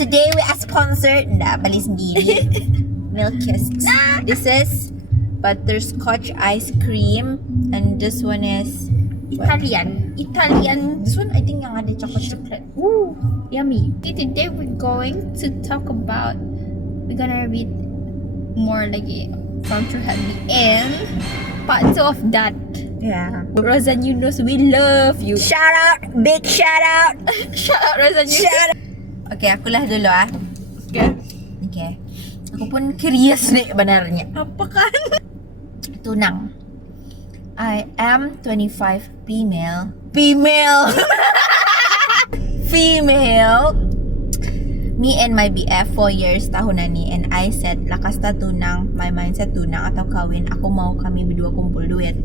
Today we are sponsored. Bali sendiri. Milkist. This is butterscotch ice cream, and this one is Italian. This one I think yang ada chocolate. Ooh, yummy. Today we're going to talk about. We're gonna read more lagi from Truhani and part 2 of that. Yeah. Rozan Yunus, we love you. Shout out, big shout out. Shout out Rozan Yunus. Shout out. Okay, akulah dulu ah. Okay. Okay. Aku pun curious nih benarnya. Apa kan? Tunang. I am 25 female. Female. Me and my BF 4 years tahunan ni, and I said lakas ta tunang, my mindset tunang atau kawin, aku mau kami berdua kumpul duit.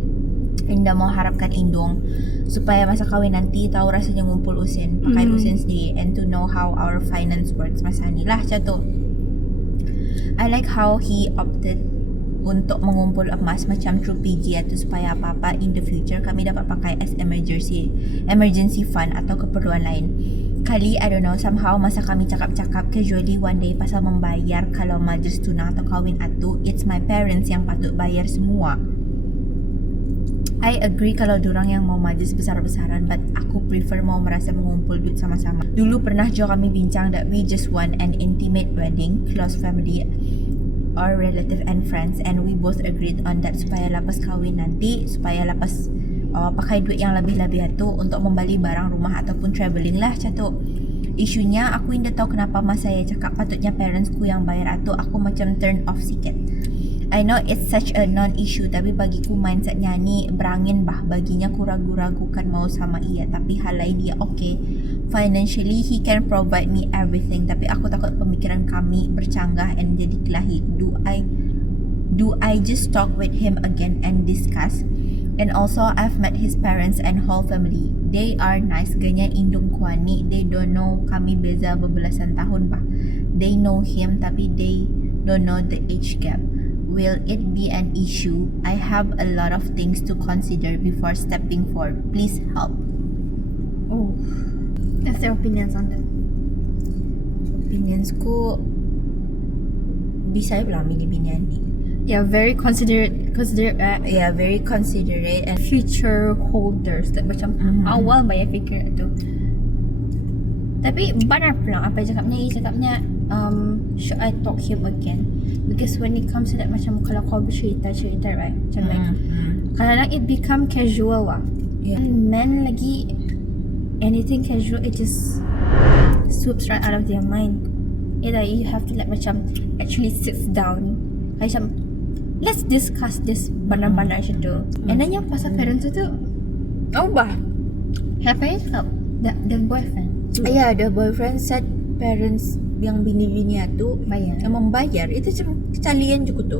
Indah mau harapkan indung supaya masa kawin nanti tahu rasanya ngumpul usin, pakai usin sendiri, and to know how our finance works masa ni lah cato. I like how he opted untuk mengumpul emas macam true PG atau supaya apa-apa in the future kami dapat pakai as emergency fund atau keperluan lain. Kali, I don't know, somehow masa kami cakap-cakap casually one day pasal membayar kalau majlis tunang atau kahwin atu, it's my parents yang patut bayar semua. I agree kalau dorang yang mau majlis besar-besaran, but aku prefer mau merasa mengumpul duit sama-sama. Dulu pernah jo kami bincang that we just want an intimate wedding, close family or relative and friends, and we both agreed on that supaya lepas kahwin nanti, supaya lepas pakai duit yang lebih-lebih itu untuk membeli barang rumah ataupun travelling lah cato. Isunya aku indah tahu kenapa mas saya cakap patutnya parentsku yang bayar atau aku macam turn off sikit. I know it's such a non-issue, tapi bagiku mindsetnya ni berangin bah. Baginya ku ragu-ragu kan mau sama ia, tapi hal lain dia okay. Financially he can provide me everything, tapi aku takut pemikiran kami bercanggah and jadi kelahi. Do I just talk with him again and discuss? And also I've met his parents and whole family. They are nice. Ganya indung kuani. They don't know kami beza bebelasan tahun bah. They know him tapi they don't know the age gap. Will it be an issue? I have a lot of things to consider before stepping forward. Please help. Oh, that's their opinions on that. Opinions ko bisa pula mini opinion ni. Yeah, very considerate. Yeah, very considerate and Future holders. That macam awal bayar fikir tu. Tapi benar pula apa cakapnya, should I talk him again? Because when it comes to that, macam kalau kau bercerita right, macam like kadang-kadang it become casual wah. Yeah. And men lagi anything casual, it just swoops right out of their mind. Like you have to like macam actually sit down, macam let's discuss this benar-benar macam tu. And then yang pasal parents tu, oh bah. her parents help the boyfriend. Yeah, the boyfriend said parents yang bini-bini tu Bayar. yang membayar. Itu macam kecalian juga tu.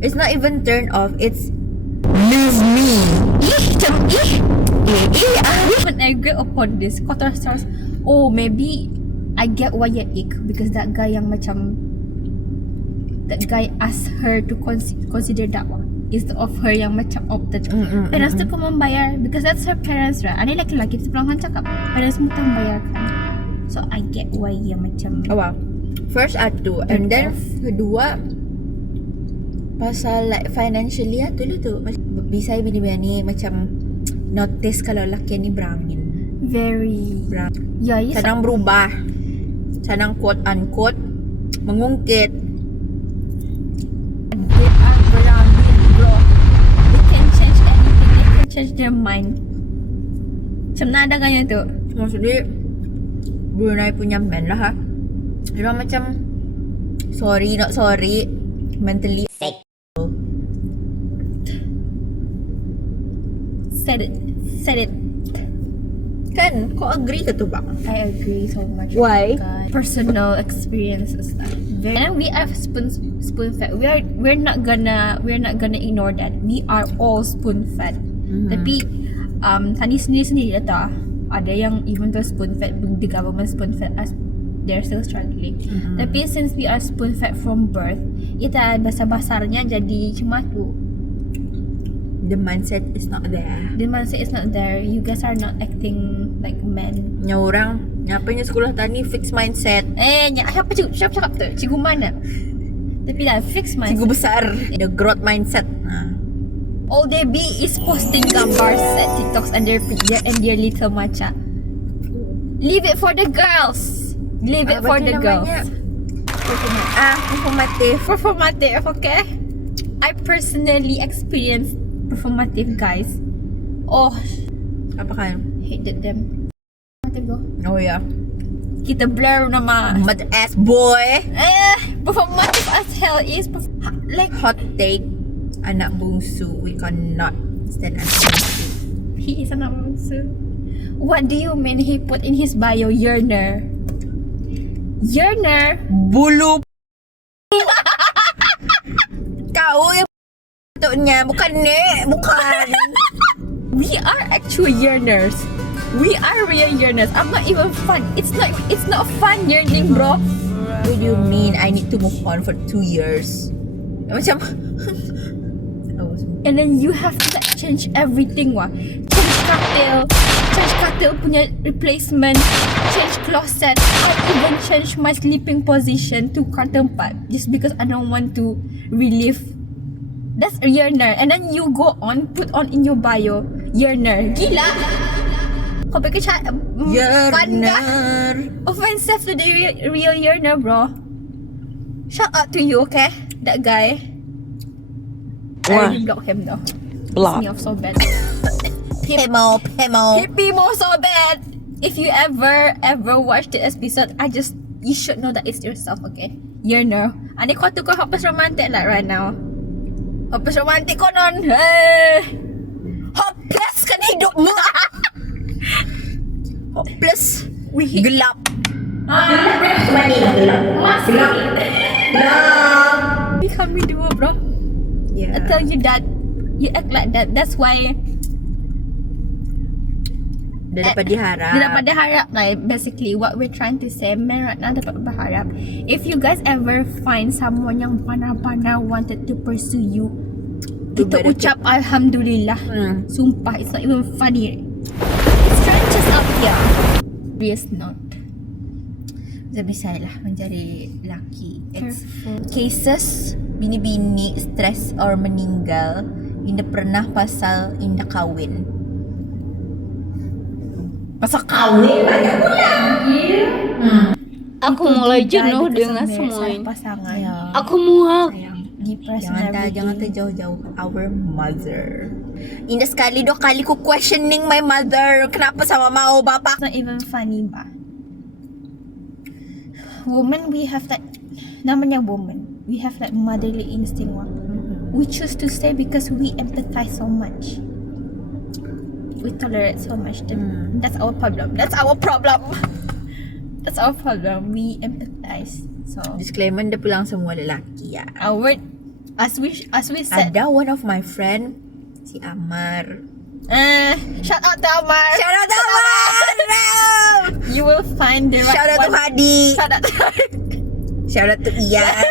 It's not even turn off, it's leave me. When I agree upon this, kau terus oh maybe I get why you ick, because that guy asked her to consider that one instead of her yang macam opted. Parents tu pun membayar because that's her parents right. Ada laki-laki tu pelangan cakap parents mu tak membayarkan. So I get why yang macam Wow. First atu, and then kedua pasal like financially tu lah tu. Bisa bini-bini macam notice kalau laki ni berangin. very yeah, yes. Kadang berubah. Kadang quote unquote mengungkit. They are berangin bro. They can change anything. They can change their mind. Macam nak ada ganyan tu. Maksudnya Brunei punya men lah ha. Dia macam sorry not sorry, mentally sick. Said it. Kan? Kau agree ke tu bang? I agree so much. Why? God. Personal experiences. And we are spoon fed. We're not gonna ignore that. We are all spoon fed. Tapi tadi sendiri lah tak. Ada yang even though spoon fed, the government spoon fed us, they're still struggling. Tapi since we are spoon fed from birth, kita basar-basarnya jadi cuma tu. The mindset is not there. The mindset is not there. You guys are not acting like men. Nya orang Nyapanya sekolah tani fixed mindset. Siapa cakap tu? Cikgu mana? Tapi dah fix mindset. Cikgu besar. The growth mindset. All they be is posting gambar set TikToks and their little macha. Leave it for the girls. Leave it for the girls. Performative. Performative, okay? I personally experienced performative guys. Oh, Apa kan? hated them. Performative go. Oh yeah. Kita blur nama. Mad ass boy. Performative as hell is like Hot take. Anak bungsu. We cannot stand anak bungsu. he is anak bungsu. What do you mean he put in his bio yearner? Yearner? Bulu. Kau yang patutnya. Bukan nek. Bukan. We are actual yearners. We are real yearners. I'm not even fun. It's not fun yearning, bro. What do you mean I need to move on for 2 years? Macam oh, And then you have to like change everything wah. Change katil punya replacement, change closet. I even change my sleeping position to katil 4 just because I don't want to relive. That's a yearner. And then you go on, put on in your bio, yearner. Gila! Kau pakai yearner. Offensive to the real yearner, bro. Shout out to you, okay? That guy. I Wah. already blocked him though. Block. Piss me off so bad. Pemo. Hippie mo so bad. If you ever watch the episode, you should know that it's yourself, okay? Yearner. Ani ko tu ko hopeless romantic like right now. Hopeless romantic ko nun. Hey. Hopeless kan hidup mo. Hopeless. Gelap. We can be duo, bro. Yeah. I tell you that you act like that. That's why Dia dapat diharap. dia dapat diharap. Like basically what we're trying to say, men right now dapat berharap. If you guys ever find someone yang pandai-pandai wanted to pursue you, kita ucap alhamdulillah. Sumpah, it's not even funny. It's trenches up here. Please not. Bisa lah mencari laki. Careful. Cases bini-bini stres or meninggal indah pernah pasal indah kawin. Pasal kawin banyak pula. Aku mulai jenuh dengan semua ini. Pasangan. Aku muak. Jangan terjauh-jauh our mother. Indah sekali 2 kali ku questioning my mother. Kenapa sama mau bapak? It's not even funny ba. Woman, we have that, namanya woman, we have that motherly instinct. We choose to stay because we empathize so much. We tolerate so much. That's our problem. That's our problem. That's our problem. We empathize. So Disclaimer, dia pulang semua lelaki ya. our as we said. Ada one of my friend si Amar. Shout out to Amar. Shout out to Amar. You will find the right Shout out to one. Hadi. Shout out to Shout out to Ian.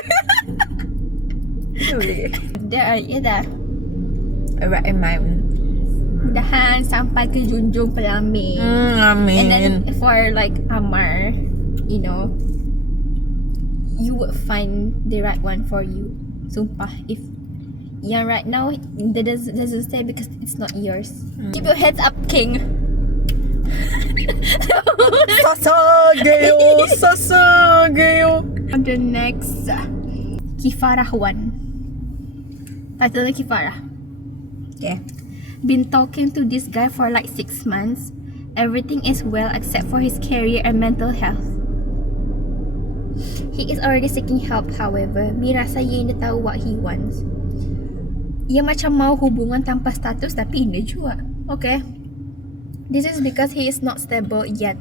There are dah. Alright, in my Mudahan sampai ke junjung pelamin. amin. And then for like Amar, you know, you would find the right one for you. Sumpah, if yeah, right now that doesn't stay because it's not yours. Keep your heads up, King. Sasageo. On the next Kifarah one. Title Kifarah. Okay. Been talking to this guy for like 6 months. Everything is well except for his career and mental health. He is already seeking help, however. Mi rasa ia dah tahu what he wants. Ia macam mau hubungan tanpa status tapi indah juga. Okay. This is because he is not stable yet.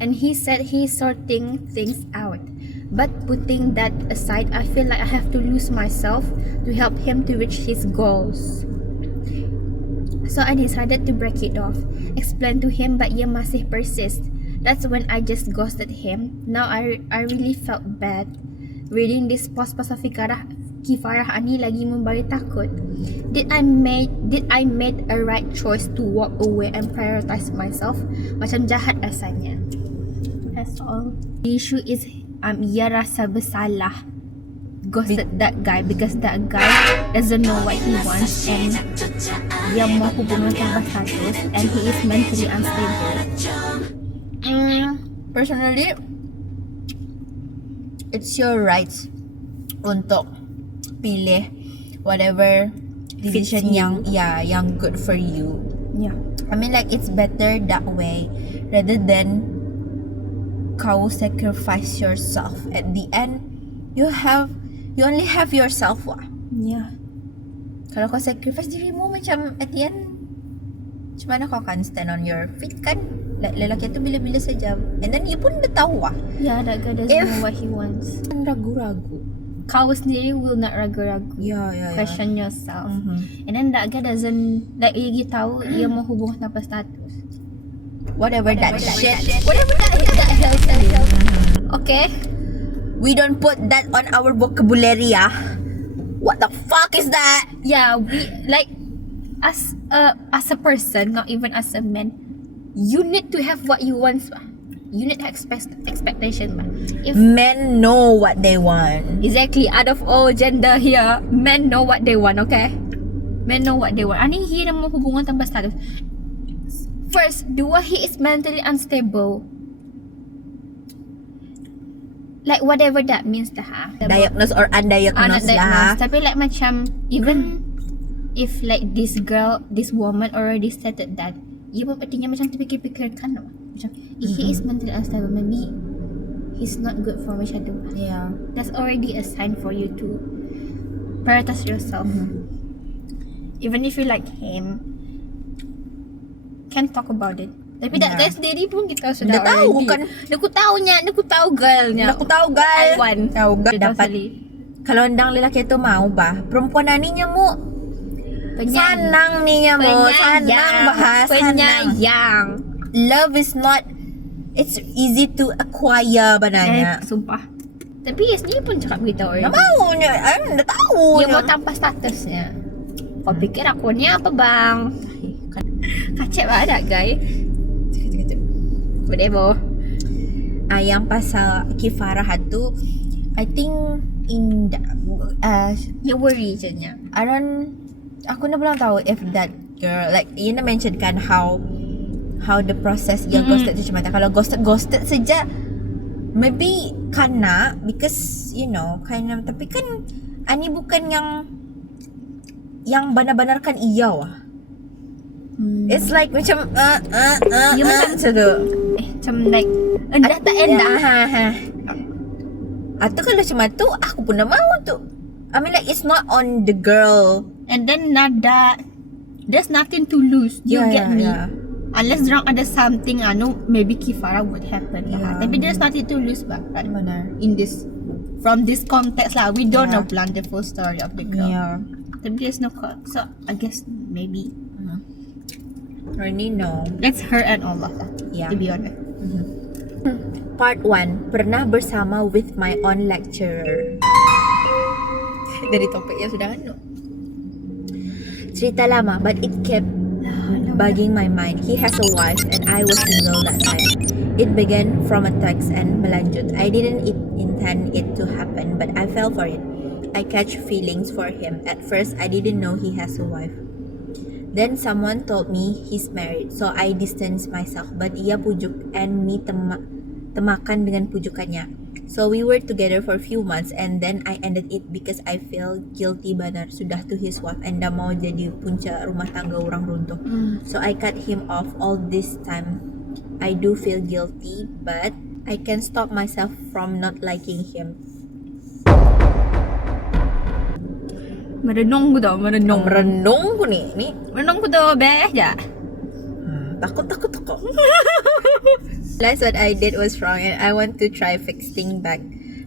And he said he is sorting things out. But putting that aside, I feel like I have to lose myself to help him to reach his goals. So I decided to break it off. Explain to him but ia masih persist. That's when I just ghosted him. Now I really felt bad. Reading this post pasal Kifarah ani lagi memberi takut. Did I made a right choice to walk away and prioritize myself? Macam jahat rasanya. That's all. The issue is ia rasa bersalah ghosted that guy because that guy doesn't know what he wants and dia mau hubungan tanpa status and he is mentally unstable. Personally, it's your rights untuk pilih whatever decision yang good for you. Yeah. I mean, like, it's better that way rather than kau sacrifice yourself. At the end, you only have yourself lah. Yeah. Kalau kau sacrifice dirimu, macam at the end, macam mana kau akan stand on your feet kan? Like, lelaki tu bila-bila saja. And then you pun dah tahu lah. Yeah, that guy doesn't know what he wants. Ragu-ragu. Kau sendiri will not ragu-ragu. Yeah. Question yourself. And then that guy doesn't like dia tahu ia mau hubungan tanpa status. Whatever that shit. Whatever that hell is. Okay. We don't put that on our vocabulary, ah. What the fuck is that? Yeah, we like as a person, not even as a man, you need to have what you want. You need to expectation. If Men know what they want. exactly out of all gender here, men know what they want. Okay, men know what they want. Ani dia mau hubungan tanpa status. First, dua, he is mentally unstable. Like whatever that means dah. Diagnosed or undiagnosed lah. Tapi like macam even if like this woman already stated that, ia pun artinya macam terfikir-fikirkan no? Macam if he is mentally unstable, maybe he's not good for macam tu. Yeah. That's already a sign for you to prioritize yourself. Even if you like him, can talk about it. Tapi that guy sendiri pun kita sudah Dah tahu already. kan. Aku tahu girlnya. Aku tahu guys. I want. Tahu guys Dia dapat. totally. Kalau ndang lelaki tu mau bah, perempuan ni mu sanang ni mu, sanang bahas sanang. Penyayang. Love is not, it's easy to acquire bananya. Sumpah. Tapi dia sendiri pun cakap begitu Dah already. mau nya, dah tahu Dia nya. mau tanpa statusnya. Kau fikir aku ni apa bang? Kacep lah that guy. Sekejap. Whatever. Yang pasal Kifarah tu, I think in You worry je nya. aku nak belum tahu if that girl, like Ina mention kan how the process yang ghosted tu macam mana. Kalau ghosted saja maybe kana because you know kind of, tapi kan ani bukan yang benar-benarkan iya wah. It's like macam Dia macam tu. macam like endah tak endah. Atau kalau macam tu aku pun dah mau tu. I mean like it's not on the girl. And then nada, there's nothing to lose. You get me? Unless dorang ada something, maybe Kifarah would happen. Yeah. Tapi there's nothing to lose bah, kan? Benar. In this, from this context lah, we don't know plan the full story of the girl. Yeah. Tapi there's no so I guess maybe Really no. it's her and Allah lah. Yeah. To be honest. Part 1. Pernah bersama with my own lecturer. Dari topik yang sudah cerita lama, but it kept bugging my mind. He has a wife and I was single that time. It began from a text and melanjut. I didn't intend it to happen, but I fell for it. I catch feelings for him. At first, I didn't know he has a wife. Then someone told me he's married, so I distanced myself. But ia pujuk and me temakan dengan pujukannya. So we were together for a few months and then I ended it because I feel guilty benar sudah to his wife and dah mau jadi punca rumah tangga orang runtuh. So I cut him off all this time. I do feel guilty but I can stop myself from not liking him. Merenung ko daw, merenung. Merenung ko ni. Merenung ko daw, beh, ja. Takut ako. Last what I did was wrong and I want to try fixing back.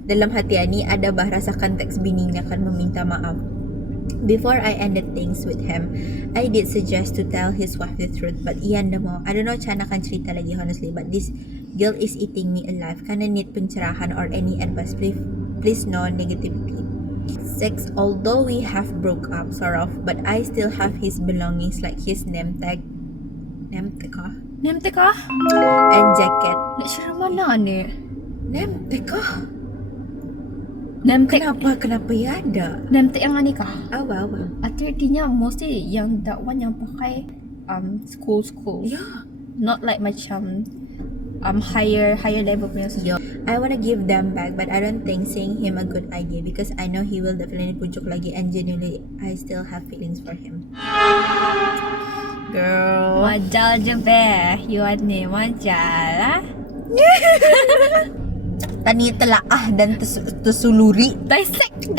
Dalam hati ani ada bah rasa konteks biningnya kan meminta maaf. Before I ended things with him, I did suggest to tell his wife the truth, but iyan dah mo. I don't know siya akan cerita lagi honestly, but this guilt is eating me alive. Kinda need pencerahan or any advice. Please no negativity. 6. Although we have broke up sort of, but I still have his belongings like his name tag Nemteka. Nemtek kah? And jacket. Lecturer mana ni? Nemteka. Nemtek. Kenapa ya ada? Nemtek yang ni kah? Apa? Artinya mostly yang that one yang pakai school. Ya. Not like macam higher level punya school. I wanna give them back, but I don't think seeing him a good idea because I know he will definitely pujuk lagi, and genuinely I still have feelings for him. Girl. Majal je beh. You ni majal lah. Tani telaah dan tersuluri. Dissect.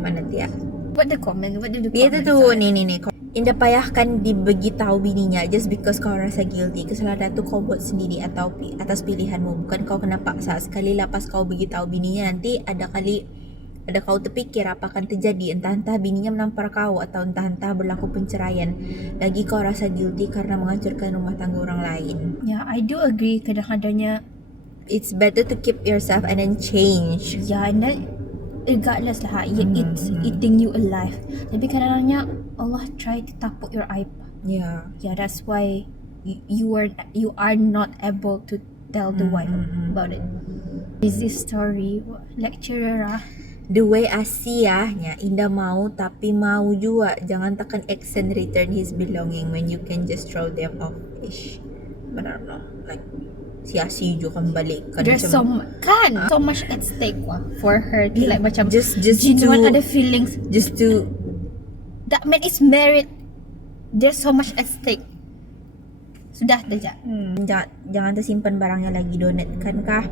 Mana dia? What the comment? What did the Dia comment tu say? ni. Indah payahkan dibagi tahu bininya just because kau rasa guilty. Kesalahan tu kau buat sendiri atau atas pilihanmu, bukan kau kena paksa. Sekali lepas kau bagi tahu bininya, nanti ada kau terfikir apa akan terjadi. Entah bininya menampar kau atau entah berlaku penceraian. Lagi kau rasa guilty karena menghancurkan rumah tangga orang lain. Yeah, I do agree. Kadang-kadangnya It's better to keep yourself and then change. yeah, and then regardless lah, it's eating you alive. Tapi kadang-kadangnya Allah try to tapuk your aib. Yeah. Yeah, that's why you are not able to tell the wife about it. Is this story lecturer ah? The way Asiahnya Indah mau tapi mau juga. Jangan tekan X and return his belonging when you can just throw them off. Ish. Benar no? Like si Asi juga kan balik kan There's so much at stake for her to like macam just genuine to ada feelings. just to That man is married. There's so much at stake. Sudah dah. jangan tersimpan barangnya lagi. Donatkan kah?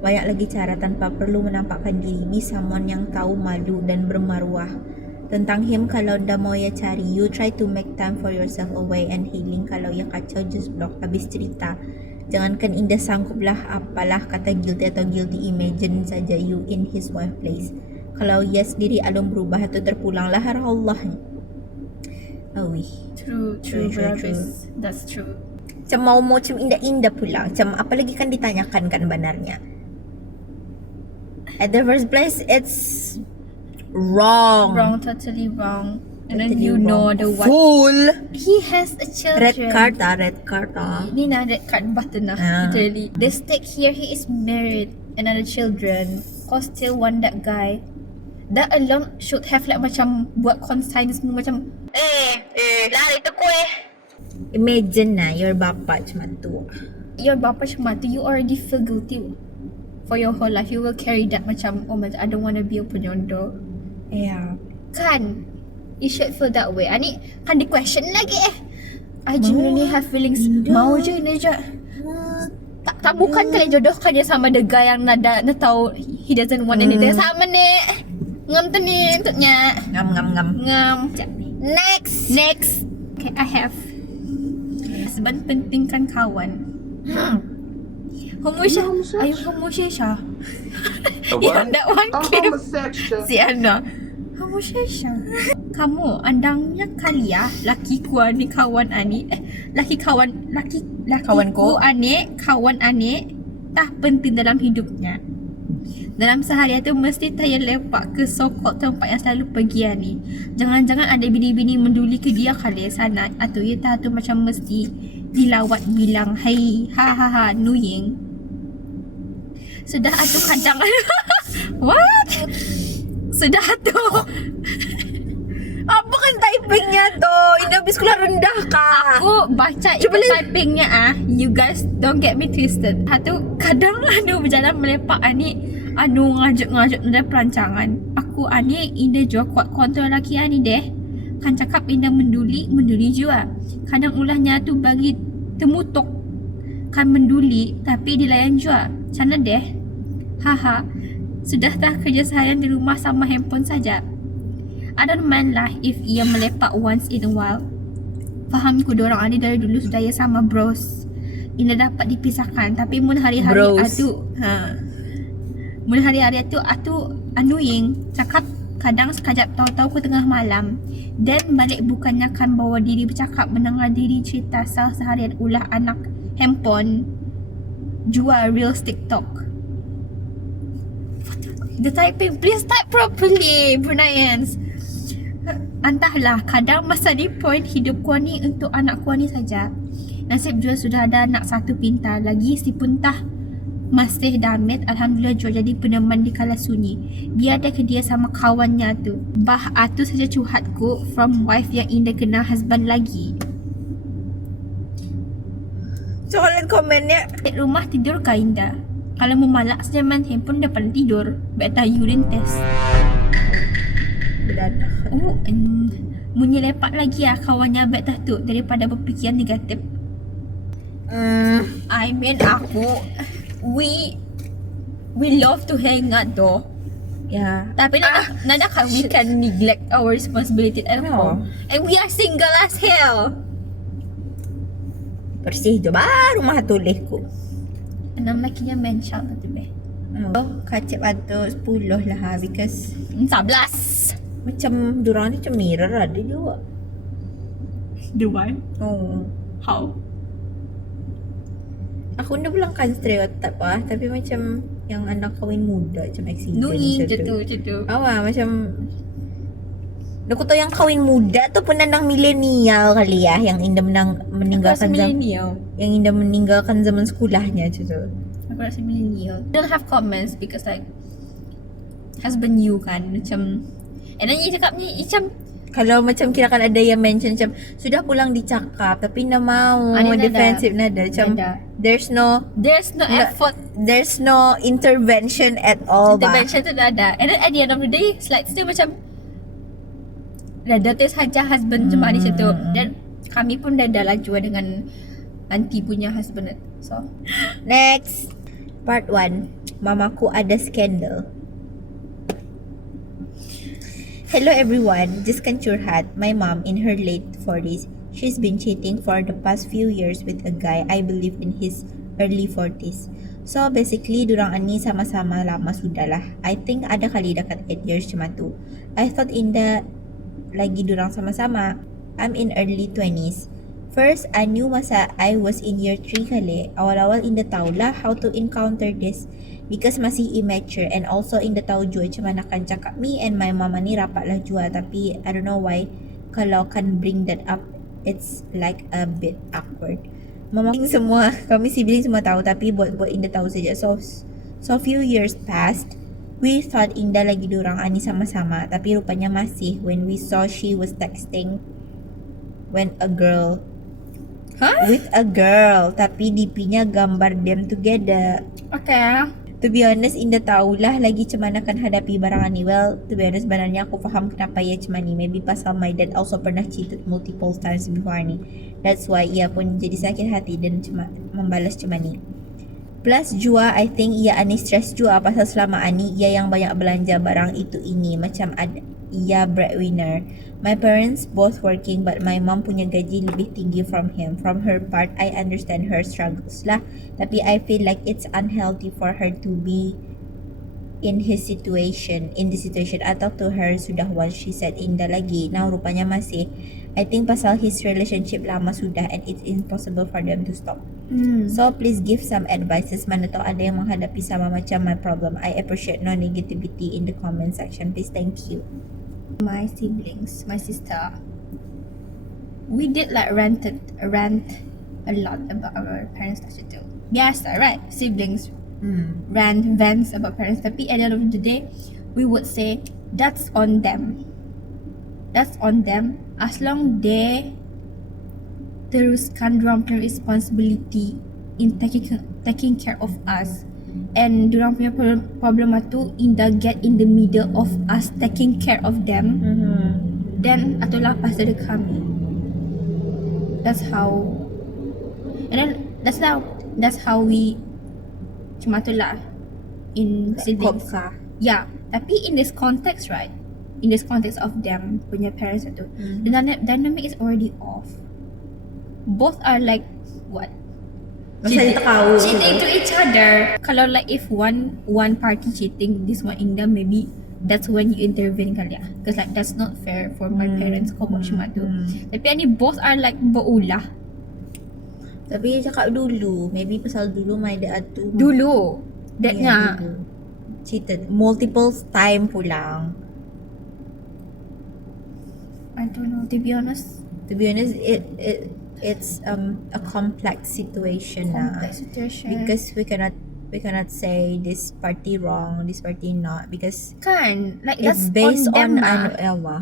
Banyak lagi cara tanpa perlu menampakkan diri. Be someone yang tahu malu dan bermaruah. Tentang him, kalau dah mau ya cari, you try to make time for yourself away and healing. Kalau ya kacau, just block. Habis cerita. Jangankan Indah sangguplah apalah kata guilty atau guilty. Imagine saja you in his wife place. Kalau ya sendiri alum berubah atau terpulanglah harah Allah. Awih. True. Brothers. That's true. Macam mau macam indah-indah pulang. Macam apa lagi kan ditanyakan kan benarnya. At the first place, it's wrong. Wrong, totally wrong. And then Totally you know wrong. the wife. Fool. He has a children. Red card ah. Ni nak red card button lah. Literally. The stake here, he is married and ada children. Kau still want that guy. That alone should have like macam buat consign semua macam lari tu kuih. Imagine na your bapa macam tu. Your bapa macam tu, you already feel guilty for your whole life. You will carry that macam, oh my God, I don't want to be a penyondo. Yeah. Kan? You should feel that way. Ani kan di question lagi I genuinely have feelings. Mau je ni je. Tak bukan kali jodohkan dia sama the guy yang nak tahu he doesn't want anything sama ni. Ngam tu ni untuknya. Ngam. Next. Okay, I have. Sebab pentingkan kawan. Homosyah. Ayo homosyah. Yeah, that one clip. Si Anna. Homosyah. Kamu andangnya kali ya laki ku ni kawan ani laki Kawanku. kawan ani tak penting dalam hidupnya. Dalam sehari tu mesti tayar lepak ke sokok tempat yang selalu pergi ni. Jangan-jangan ada bini-bini menduli ke dia kali sana atau ia tak tu macam mesti dilawat bilang hai ha nuying. Sudah atuh kadang what? Sudah atuh. Apa kan typingnya tu? Indah habis sekolah rendah kah? Aku baca ikut typingnya You guys don't get me twisted. Satu kadang berjalan melepak ani ngajuk-ngajuk dalam perancangan. Aku ani Indah juga kuat kontrol lelaki ani deh. Kan cakap Indah menduli juga. Kadang ulahnya tu bagi temutuk. Kan menduli tapi dilayan juga. Sana deh. Haha. Sudah tak kerja seharian di rumah sama handphone saja. I don't mind lah if ia melepak once in a while. Faham ku dorang ani dari dulu sudah ya sama bros. Ina dapat dipisahkan tapi mun hari-hari atu mun hari-hari atu annoying. Cakap kadang sekejap tahu-tahu ku tengah malam. Dan balik bukannya kan bawa diri bercakap mendengar diri cerita seharian ulah anak handphone. Jual reels TikTok. The typing, please type properly, Bruneians. entahlah, kadang masa ni point hidup kau ni untuk anak kau ni saja. Nasib Jua sudah ada anak satu pintar lagi, si Puntah masih damit. Alhamdulillah Jua jadi peneman di kala sunyi. Biar dia ke dia sama kawannya tu. Tu saja curhatku from wife yang Indah kena husband lagi. Soalan komennya. Rumah tidur kah Indah? Kalau memalak saja main handphone depan tidur. Better urine test. Berdadah. Munyi lepak lagi kawannya better tu daripada berfikiran negatif. I mean we love to hang out though. Yeah. Tapi nada kan we can neglect our responsibility at home. And we are single as hell. Bersih je baru mah tulis ku. Nama kinya mention tu be. Oh, kacip atau 10 lah because 11. macam durang ni macam mirror ada juga. The one? Oh. How? Aku dah bilangkan stereotip lah, tapi macam yang anak kahwin muda macam accident Nui macam je tu. macam aku tahu yang kahwin muda tu pun anak milenial kali ya, yang Indah meninggalkan millennial. yang Indah meninggalkan zaman sekolahnya macam tu. Aku rasa millennial. Don't have comments because like husband you kan macam. And then you cakap ni macam Kalau macam kirakan ada yang mention macam sudah pulang dicakap tapi nak mau defensive nada macam there's no effort. There's no intervention at all. Intervention tu dah ada. And then at the end of the day like still macam rada tu saja husband cuma di situ. Dan kami pun dah laju dengan auntie punya husband. So Next, part 1. Mamaku ada skandal. Hello everyone, just can curhat. My mom in her late 40s. She's been cheating for the past few years with a guy I believe in his early 40s. So basically durang ani sama-sama lama sudah lah. I think ada kali dekat 8 years cuma tu. I thought Indah lagi durang sama-sama. I'm in early 20s. First, I knew masa I was in year 3 kali. Awal-awal Indah tahulah how to encounter this. Because masih immature and also Indah tahu jua macam mana kan cakap me and my mama ni rapat lah jua, tapi I don't know why kalau kan bring that up it's like a bit awkward. Mama semua, kami sibling semua tahu tapi buat Indah tahu saja. So few years passed. We thought Indah lagi dorang ani sama-sama, tapi rupanya masih when we saw she was texting with a girl, tapi DP-nya gambar them together. okay. To be honest, Indah tahulah lagi macam mana kan hadapi barangan ni. Well, to be honest, sebenarnya aku faham kenapa ia macam ni. Maybe pasal my dad also pernah cheated multiple times before ni. That's why ia pun jadi sakit hati dan cuma membalas macam ni. Plus jua, I think ia ani stress jua pasal selama ani ia yang banyak belanja barang itu ini. Macam ada ia breadwinner. My parents both working but my mom punya gaji lebih tinggi from him. From her part, I understand her struggles lah. Tapi I feel like it's unhealthy for her to be in this situation. I talked to her sudah once, she said Indah lagi. Now rupanya masih. I think pasal his relationship lama sudah and it's impossible for them to stop. So please give some advices. Mana tahu ada yang menghadapi sama macam my problem. I appreciate no negativity in the comment section. Please, thank you. My siblings, my sister, we did like rant a lot about our parents too. Biasa, right? Siblings vents about parents. Tapi at the end of the day, we would say that's on them. That's on them. As long they teruskan dorang punya responsibility in taking care of us. And dorang punya problem tu Indah get in the middle of us taking care of them. Then atau lepas dari kami. That's how. And then that's how we cuma tu lah in siblings. Yeah, tapi in this context, right? In this context of them punya parents itu, the dynamic is already off. Both are like what? Cheating to each other. Kalau like if one party cheating, this one Indah, maybe that's when you intervene kali ya. Because like that's not fair for my parents kau buat cuma tu. Tapi ni both are like berulah. Tapi cakap dulu, maybe pasal dulu my dad tu Dulu dadnya cheated multiple time pulang. I don't know, to be honest. It's a complex situation Complex situation. because we cannot say this party wrong, this party not, because Kan, like it's that's based on them on lah. Elwa.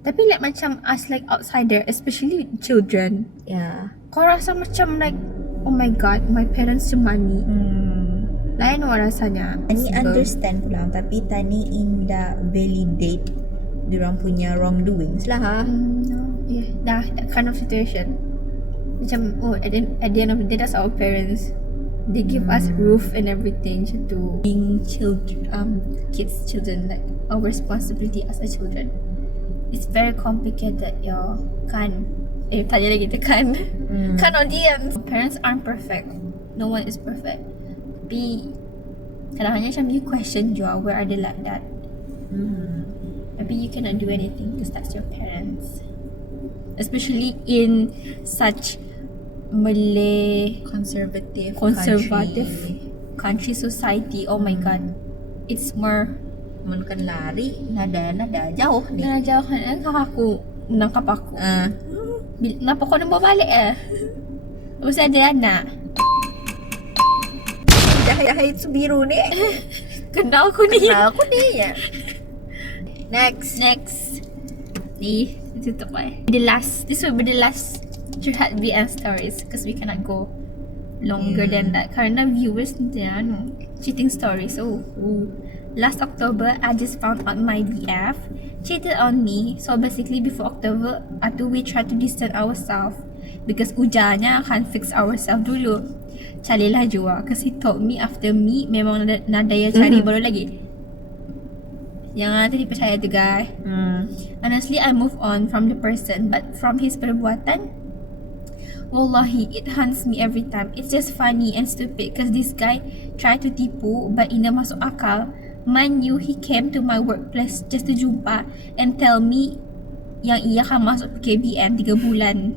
Tapi like macam us like outsider, especially children, Yeah. kau rasa macam like, oh my god, my parents cemani. Lain rasanya. Tani understand pulang, tapi Tani inda validate diorang punya wrongdoings lah ha. No, yeah, that kind of situation. Macam, oh, at the end of the day, that's our parents. They give us roof and everything to being children, like our responsibility as a children. It's very complicated, yo. Kan? Tanya lagi tu kan? Kan audience. Parents aren't perfect. No one is perfect. Tapi kadang-kadang macam you question juga, where are they like that? Maybe you cannot do anything because that's your parents. Especially in such Malay Conservative country society. Oh my god, it's more Mun kan lari nada jauh ni. jauhan kakakku menangkap aku. Kenapa kau nak bawa balik Mesti ada anak. Jahit biru ni. Kenal aku ni. Kenal aku ni ya. Next. Ni tutup this will be the last curhat BN stories because we cannot go longer than that karena viewers nanti cheating stories. Last October I just found out my BF cheated on me. So basically before October we try to distance ourselves because ujarnya akan fix ourselves dulu. Carilah jua because he told me after me memang nada yang cari baru lagi. Jangan tadi percaya tu guys. Honestly I move on from the person, but from his perbuatan, wallahi it haunts me every time. It's just funny and stupid because this guy tried to tipu but indah masuk akal. Mind you, he came to my workplace just to jumpa and tell me yang ia akan masuk PKBM 3 bulan.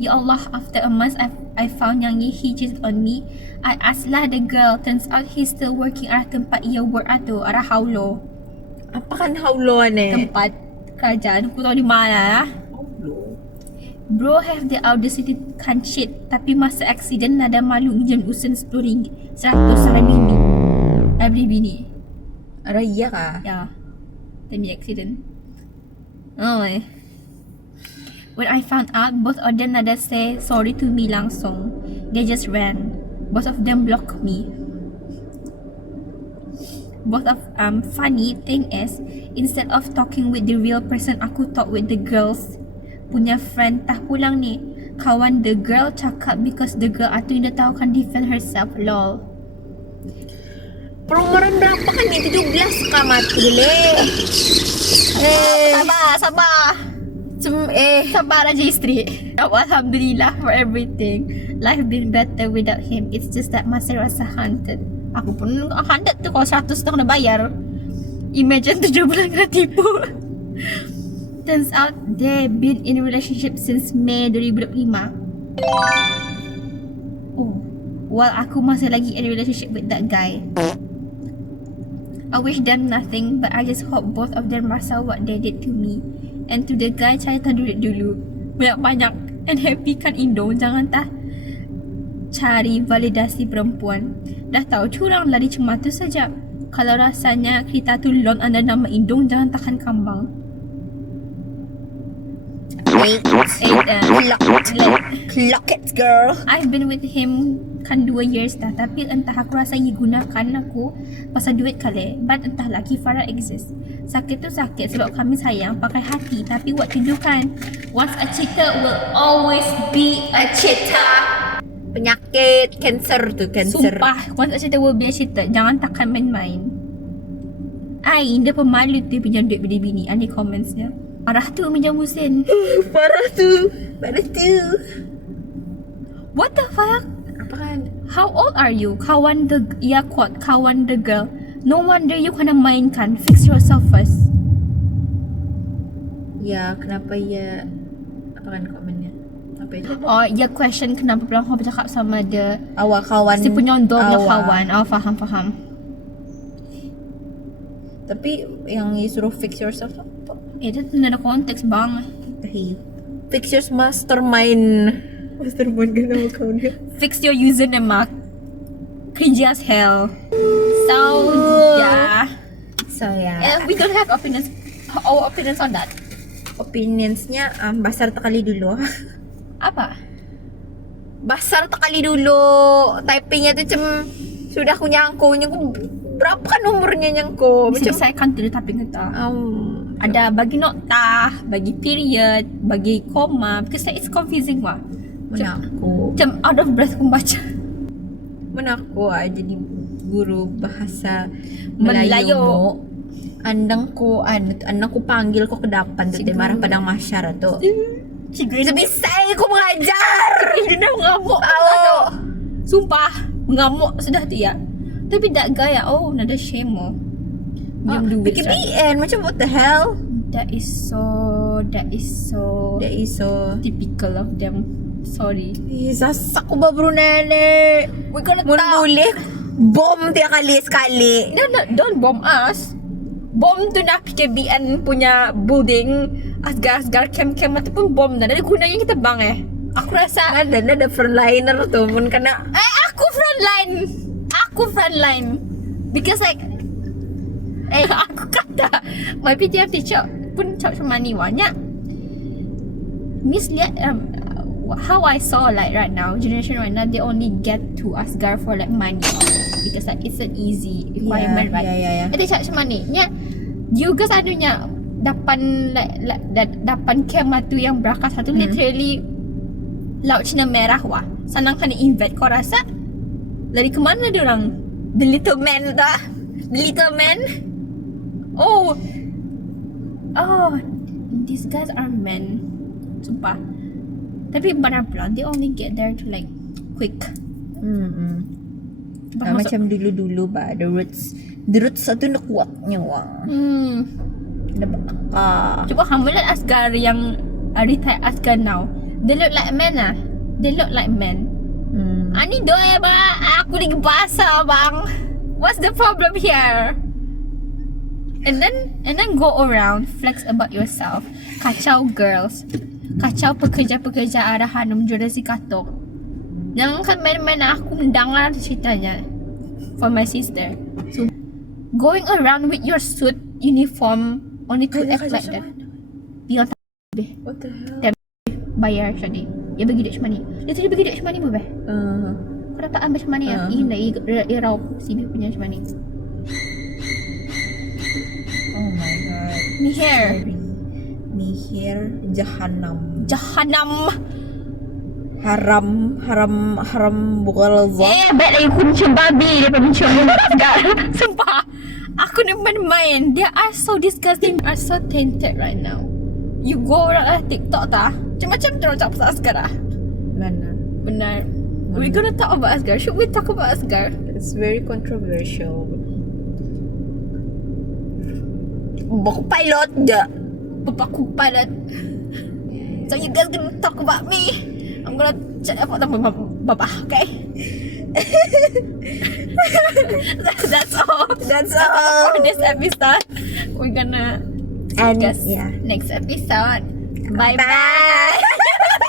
Ya Allah, after a month I found yang he cheated on me. I asked lah the girl. Turns out he's still working arah tempat ia work atau arah haulo. Apa kan haulo ni? Tempat kerajaan. Aku tahu di mana lah. Bro have the audacity kan cheat, tapi masa accident nada malu nginjam usen RM10 100 Every bini. Raya ka? Ya. Demi accident. Oh my. When I found out, both of them nada say sorry to me langsung. They just ran. Both of them blocked me. Funny thing is, instead of talking with the real person, aku talk with the girls punya friend tah pulang ni. Kawan the girl cakap because the girl atu dah tahu kan defend herself. Lol. Perumuran berapa kan ni? 17 ka mati le. Sabar. Sabar aja isteri. Alhamdulillah for everything. Life been better without him. It's just that masih rasa haunted. Aku pun haunted tu kalau 100 dah kena bayar. Imagine 7 bulan kena tipu. Turns out they've been in a relationship since May 2025. While aku masih lagi in a relationship with that guy. I wish them nothing, but I just hope both of them rasa what they did to me. And to the guy, cari duit dulu. Banyak-banyak. And happy kan Indo. Jangan cari validasi perempuan. Dah tahu curang lari cuma tu saja. Kalau rasanya kita tu lon anda nama Indong, jangan tahan kambang. 8 Clock it girl. I've been with him kan 2 years dah, tapi entah aku rasa ia gunakan aku pasal duit kali. But entahlah, Kifara exist. Sakit tu sakit sebab kami sayang pakai hati, tapi buat tu kan. Once a cheater will always be a cheater. Penyakit cancer tu, cancer. Sumpah, once a cheater will be a cheater. Jangan takkan main-main. Dia pemalu tu pinjam duit bini-bini. Ada commentsnya. Marah tu pinjam Husin. Parah tu. What the fuck? Apa kan? How old are you? Kawan the girl. No wonder you kena mainkan. Fix yourself first. Ya, kenapa ya? Apa kan komennya? Apa itu? Oh, ya question kenapa pulang kau bercakap sama dia Awak kawan. si penyondong punya awak. kawan. Oh, faham. Tapi yang disuruh fix yourself apa? Itu ada konteks bang. Hey, fix your mastermind. Mastermind ka na kau dia. Fix your username, Mark. Cringy as hell. So yeah. So yeah. We don't have opinions. Our opinions on that. Opinionsnya basar tak kali dulu. Apa? Basar tak kali dulu. Typingnya tu macam sudah aku nyangko berapa kan umurnya nyangko. Bisa Macam selesaikan dulu tapi kita. Ada bagi nokta, bagi period, bagi koma. Because it's confusing wah. mana aku Macam out of breath aku baca. mana aku jadi guru bahasa Melayu. Melayu mo. Andang ko panggil ko ke depan tu Siguro. marah padang masyar tu. Cigreen. Sebisay ko mengajar. Dia dah mengamuk. Awo. Sumpah, mengamuk sudah dia. Tapi tak gaya. Oh, nada shame mo. Jom duit. PKBN macam what the hell? That is so That is so typical of them. Sorry. sasak ko ba bro nene. We're gonna Mun boleh bom tiap kali sekali. No, don't bomb us. Bom tu nak PKBN punya building. Asgar kem-kem ataupun bom dah. Ada gunanya kita bang Aku rasa Ada frontliner tu mun kena Aku frontline. Because like aku kata my PTF teacher pun macam mana ni banyak. Miss lihat how I saw like right now, generation right now, they only get to Asgar for like money because like it's an easy requirement, right? Yeah. Itu macam mana ni? Juga sadunya dapan camera tu yang berakar satu literally laut Cina merah wah. Sanang kena invite kau rasa lari ke mana dia orang? The little man dah. The little man. Oh, these guys are men. Sumpah. Tapi benar-benar they only get there to like quick. Macam dulu-dulu ba the roots satu nak kuatnya wang. Ada bakal. Cuba kamu lihat Asgar yang retired Asgar now. They look like men ah. They look like men. Ani doa ba? Aku lagi basah bang. What's the problem here? And then go around flex about yourself. Kacau girls. Kacau pekerja-pekerja arahan menjurasi katok. Yang kan main-main aku mendengar ceritanya from my sister. So going around with your suit uniform only to act like that. Biar tak What the hell? bayar tadi. Dia bagi duit macam ni. Dia tadi bagi duit macam ni boleh. Kau dapat ambil macam mana ya? Ini irau CB punya macam ni. Oh my god. Mihir Jahanam. Haram bukan lezat. baik lagi aku mencium babi daripada mencium Asgar. Sumpah. Aku ni main-main. They are so disgusting. They are so tainted right now. You go around TikTok tak? Macam-macam tu orang cakap pasal Asgar lah. Benar. We're gonna talk about Asgar. Should we talk about Asgar? It's very controversial. Baku pilot je. Papaku pilot. So you guys gonna talk about me. I'm gonna chat about them baba, okay? That's all. That's all. For this episode. We're gonna And discuss yeah. next episode. Bye Bye. bye.